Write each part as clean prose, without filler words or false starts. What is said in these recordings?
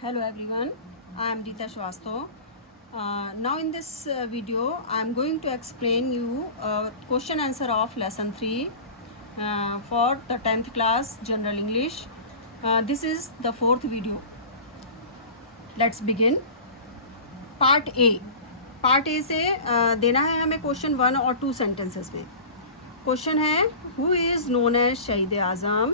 Hello everyone, I am Rita Shwasto. Now in this video I am going to explain you question answer of lesson 3 for the 10th class general English. This is the fourth video. Let's begin. Part A से देना है हमें question 1 और 2 sentences पे. Question है who is known as शहीद आज़म.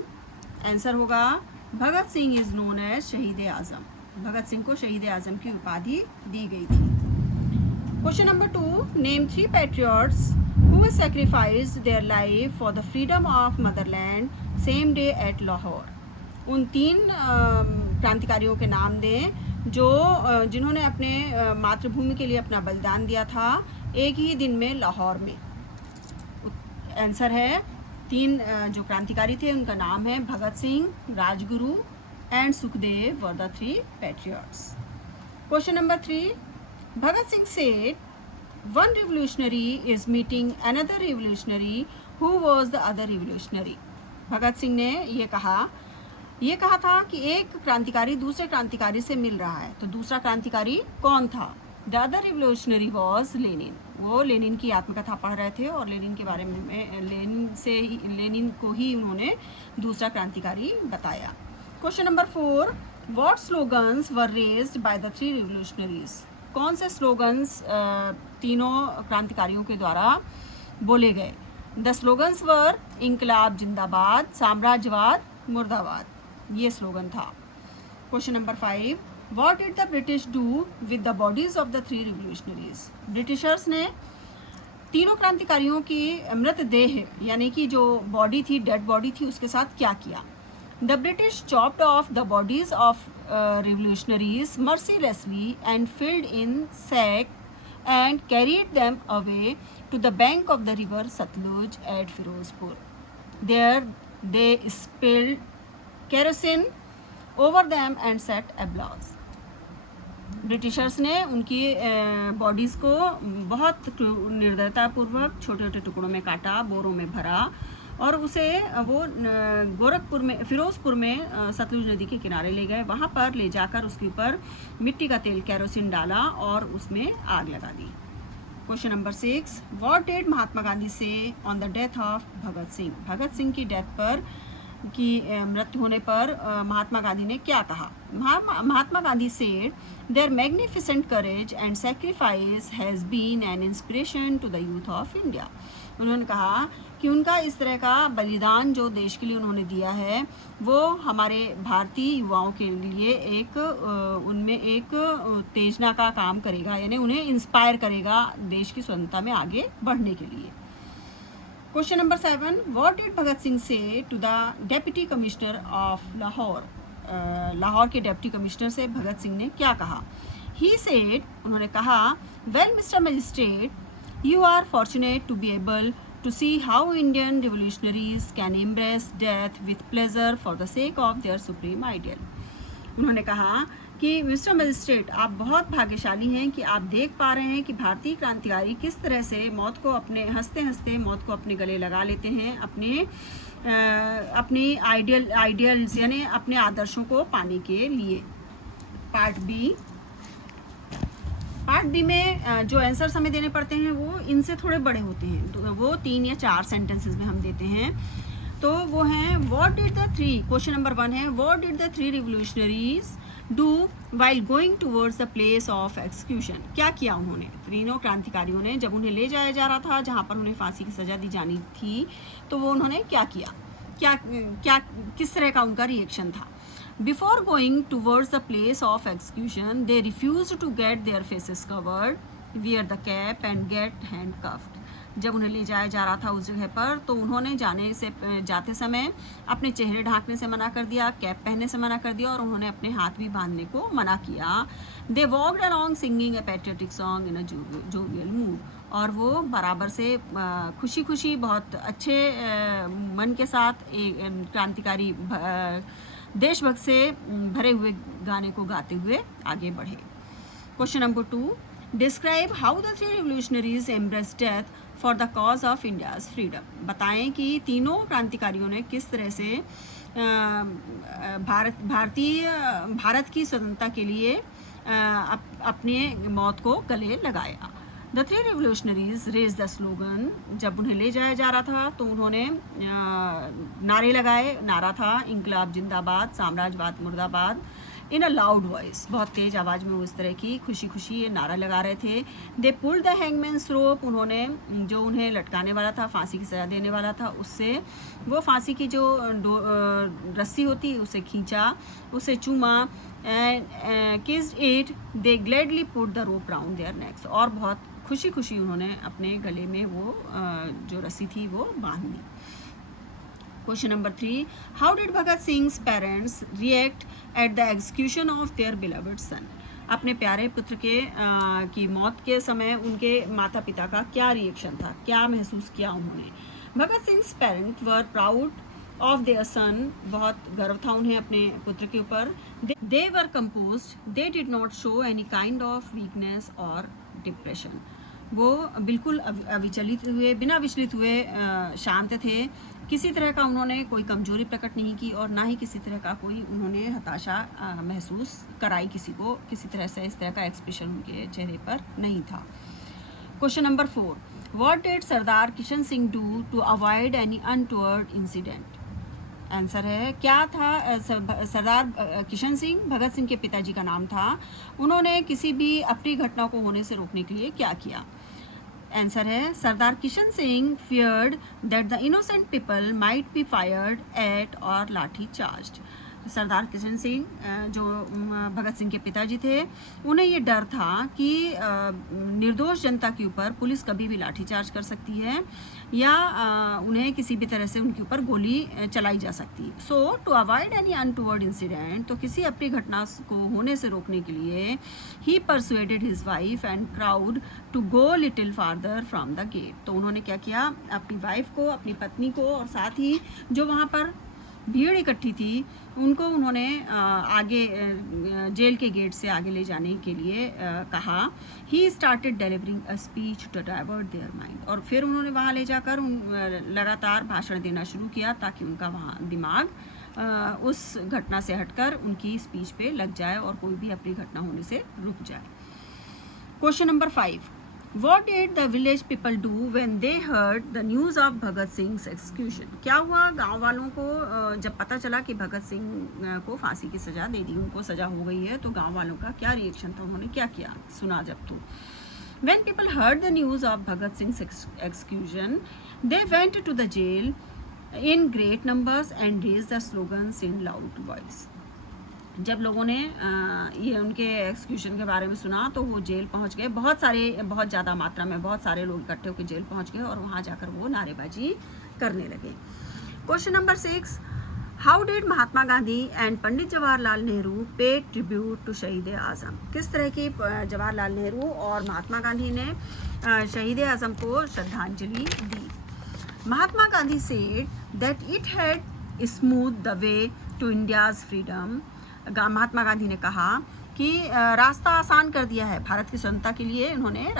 Answer होगा Bhagat Singh is known as शहीद आज़म. भगत सिंह को शहीद आज़म की उपाधि दी गई थी. Question number 2, name 3 patriots who sacrificed their life for the freedom of Motherland same day at Lahore. उन 3 क्रांतिकारियों के नाम दें जो जिन्होंने अपने मातृभूमि के लिए अपना बलिदान दिया था एक ही दिन में लाहौर में. आंसर है 3 जो क्रांतिकारी थे उनका नाम है Bhagat Singh, Rajguru and Sukhdev were the 3 patriots. Question number 3, Bhagat Singh said one revolutionary is meeting another revolutionary who was the other revolutionary. Bhagat Singh ने ये कहा था कि एक क्रांतिकारी दूसरे क्रांतिकारी से मिल रहा है. तो दूसरा क्रांतिकारी कौन था? The other revolutionary was Lenin. वो लेनिन की आत्मकथा पढ़ रहे थे और लेनिन के बारे में लेनिन को ही उन्होंने दूसरा क्रांतिकारी बताया. Question number 4, what slogans were raised by the 3 revolutionaries. कौन से स्लोगन्स तीनों क्रांतिकारियों के द्वारा बोले गए? द स्लोगन्स वर इंकलाब जिंदाबाद, साम्राज्यवाद मुर्दाबाद. ये स्लोगन था. Question number 5, what did the British do with the bodies of the 3 revolutionaries. Britishers ने तीनों क्रांतिकारियों की मृतदेह यानी कि जो बॉडी थी, डेड बॉडी थी, उसके साथ क्या किया? The British chopped off the bodies of revolutionaries mercilessly and filled in sack and carried them away to the bank of the river Satluj at Firozpur. There they spilled kerosene over them and set ablaze. Britishers ने उनकी bodies को बहुत निर्दयतापूर्वक छोटे छोटे टुकड़ों में काटा, बोरों में भरा और उसे वो गोरखपुर में, फिरोज़पुर में सतलुज नदी के किनारे ले गए. वहाँ पर ले जाकर उसके ऊपर मिट्टी का तेल केरोसिन डाला और उसमें आग लगा दी. Question number 6, what did Mahatma Gandhi से on the death of Bhagat Singh. Bhagat Singh की डेथ पर मृत्यु होने पर महात्मा गांधी ने क्या कहा? Mahatma Gandhi said their magnificent courage and sacrifice has been an inspiration to the youth of India. उन्होंने कहा कि उनका इस तरह का बलिदान जो देश के लिए उन्होंने दिया है वो हमारे भारतीय युवाओं के लिए उनमें एक उत्तेजना का काम करेगा, यानी उन्हें इंस्पायर करेगा देश की स्वतंत्रता में आगे बढ़ने के लिए. Question number 7, what did Bhagat Singh say to the deputy commissioner of Lahore. Lahore के डेप्यूटी कमिश्नर से भगत सिंह ने क्या कहा? ही सेड, उन्होंने कहा, well mister magistrate, you are fortunate to be able to see how Indian revolutionaries can embrace death with pleasure for the sake of their supreme ideal. उन्होंने कहा कि मिस्टर मजिस्ट्रेट, आप बहुत भाग्यशाली हैं कि आप देख पा रहे हैं कि भारतीय क्रांतिकारी किस तरह से मौत को हंसते हंसते मौत को अपने गले लगा लेते हैं अपनी आइडियल्स यानी अपने आदर्शों को पाने के लिए. पार्ट बी में जो आंसर्स हमें देने पड़ते हैं वो इनसे थोड़े बड़े होते हैं, तो वो 3 या 4 सेंटेंसेस में हम देते हैं. तो वो हैं what did the 3. Question number 1 है what did the 3 revolutionaries do while going towards the place of execution. क्या किया उन्होंने? तीनों क्रांतिकारियों ने जब उन्हें ले जाया जा रहा था जहाँ पर उन्हें फांसी की सजा दी जानी थी, तो वो उन्होंने क्या किया, किस तरह का उनका रिएक्शन था? Before going towards the place of execution, they refused to get their faces covered, wear the cap and get handcuffed. जब उन्हें ले जाया जा रहा था उस जगह पर तो उन्होंने जाते समय अपने चेहरे ढांकने से मना कर दिया, कैप पहनने से मना कर दिया और उन्होंने अपने हाथ भी बांधने को मना किया. They walked along singing a patriotic song in a jovial mood. और वो बराबर से खुशी खुशी बहुत अच्छे मन के साथ एक क्रांतिकारी देशभक्त से भरे हुए गाने को गाते हुए आगे बढ़े. Question number 2, describe how the 3 revolutionaries embraced death for the cause of India's freedom. बताएं कि तीनों क्रांतिकारियों ने किस तरह से भारत की स्वतंत्रता के लिए अपने मौत को गले लगाया। The three revolutionaries raised the slogan. जब उन्हें ले जाया जा रहा था तो उन्होंने नारे लगाए। नारा था इंकलाब जिंदाबाद, साम्राज्यवाद मुर्दाबाद, इन अ लाउड वॉइस। बहुत तेज आवाज़ में वो इस तरह की खुशी खुशी ये नारा लगा रहे थे। दे पुल्ड द हैंगमैन्स रोप। उन्होंने जो उन्हें लटकाने वाला था, फांसी की सज़ा देने वाला था, उससे वो फांसी की जो रस्सी होती उसे खींचा, उसे चूमा। Kissed it, they gladly put the rope round their necks. और बहुत खुशी खुशी उन्होंने अपने गले में वो जो रस्सी थी वो बांध दी। Question number 3. How did Bhagat Singh's parents react at the execution of their beloved son? अपने प्यारे पुत्र के की मौत के समय उनके माता पिता का क्या रिएक्शन था, क्या महसूस किया उन्होंने? Bhagat Singh parent were proud of their son. बहुत गर्व था उन्हें अपने पुत्र के ऊपर। They were composed, they did not show any kind of weakness और डिप्रेशन। वो बिल्कुल अविचलित हुए, बिना विचलित हुए शांत थे। किसी तरह का उन्होंने कोई कमजोरी प्रकट नहीं की और ना ही किसी तरह का कोई उन्होंने हताशा महसूस कराई किसी को। किसी तरह से इस तरह का एक्सप्रेशन उनके चेहरे पर नहीं था। Question number 4. What did Sardar Kishan Singh do to avoid any untoward incident? Answer है क्या था? सरदार किशन सिंह भगत सिंह के पिताजी का नाम था। उन्होंने किसी भी अप्रिय घटना को होने से रोकने के लिए क्या किया? आंसर है सरदार Kishan Singh feared that the innocent people might be fired at और लाठी चार्ज। सरदार किशन सिंह जो भगत सिंह के पिताजी थे, उन्हें ये डर था कि निर्दोष जनता के ऊपर पुलिस कभी भी लाठीचार्ज कर सकती है या उन्हें किसी भी तरह से उनके ऊपर गोली चलाई जा सकती। So to avoid any untoward incident, तो किसी अप्रिय घटना को होने से रोकने के लिए ही persuaded his wife and crowd to go little farther from the gate. तो उन्होंने क्या किया? अपनी वाइफ को, अपनी पत्नी को और साथ ही जो वहाँ पर भीड़ इकट्ठी थी उनको उन्होंने आगे जेल के गेट से आगे ले जाने के लिए कहा। He started delivering a speech to divert their mind. और फिर उन्होंने वहाँ ले जाकर लगातार भाषण देना शुरू किया ताकि उनका वहाँ दिमाग उस घटना से हटकर उनकी स्पीच पे लग जाए और कोई भी अप्रिय घटना होने से रुक जाए। Question number 5. What did the village people do when they heard the news of Bhagat Singh execution? क्या हुआ गांव वालों को जब पता चला कि भगत सिंह को फांसी की सज़ा दे दी, उनको सज़ा हो गई है, तो गांव वालों का क्या रिएक्शन था? उन्होंने क्या किया सुना जब तो? When people heard the news of Bhagat Singh's execution, they went to the jail in great numbers and raised the slogans in loud voice. जब लोगों ने ये उनके एक्सक्यूशन के बारे में सुना तो वो जेल पहुंच गए। बहुत ज़्यादा मात्रा में बहुत सारे लोग इकट्ठे होकर जेल पहुंच गए और वहाँ जाकर वो नारेबाजी करने लगे। Question number 6. How did Mahatma Gandhi and Pandit Jawaharlal Nehru pay tribute to शहीद आज़म? किस तरह की जवाहरलाल नेहरू और महात्मा गांधी ने शहीद आज़म को श्रद्धांजलि दी? Mahatma Gandhi said that it had smooth the way to India's freedom. Mahatma Gandhi ने कहा कि रास्ता आसान कर दिया है भारत की स्वतंत्रता के लिए। उन्होंने ये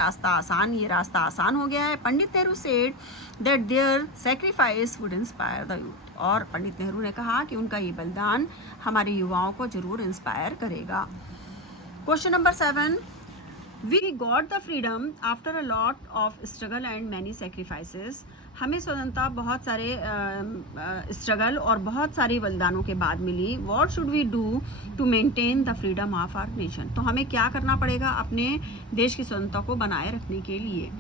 रास्ता आसान हो गया है। Pandit Nehru said that their sacrifice would inspire the youth. और पंडित नेहरू ने कहा कि उनका ये बलिदान हमारे युवाओं को जरूर इंस्पायर करेगा। Question number 7. We got the freedom after a lot of struggle and many sacrifices. हमें स्वतंत्रता बहुत सारे स्ट्रगल और बहुत सारे बलिदानों के बाद मिली। What should we do to maintain the freedom of our nation? तो हमें क्या करना पड़ेगा अपने देश की स्वतंत्रता को बनाए रखने के लिए?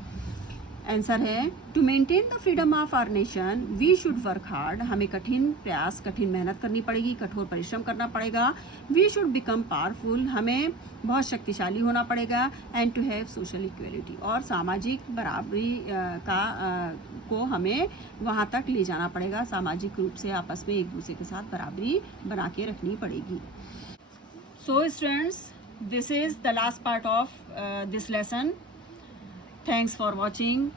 आंसर है to maintain the freedom of our nation we should work hard. हमें कठिन मेहनत करनी पड़ेगी, कठोर परिश्रम करना पड़ेगा। We should become powerful. हमें बहुत शक्तिशाली होना पड़ेगा। And to have social equality. और सामाजिक बराबरी को हमें वहाँ तक ले जाना पड़ेगा। सामाजिक रूप से आपस में एक दूसरे के साथ बराबरी बना के रखनी पड़ेगी। So students, this is the last part of this lesson. Thanks for watching.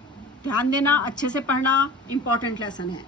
ध्यान देना, अच्छे से पढ़ना, इम्पॉर्टेंट लेसन है।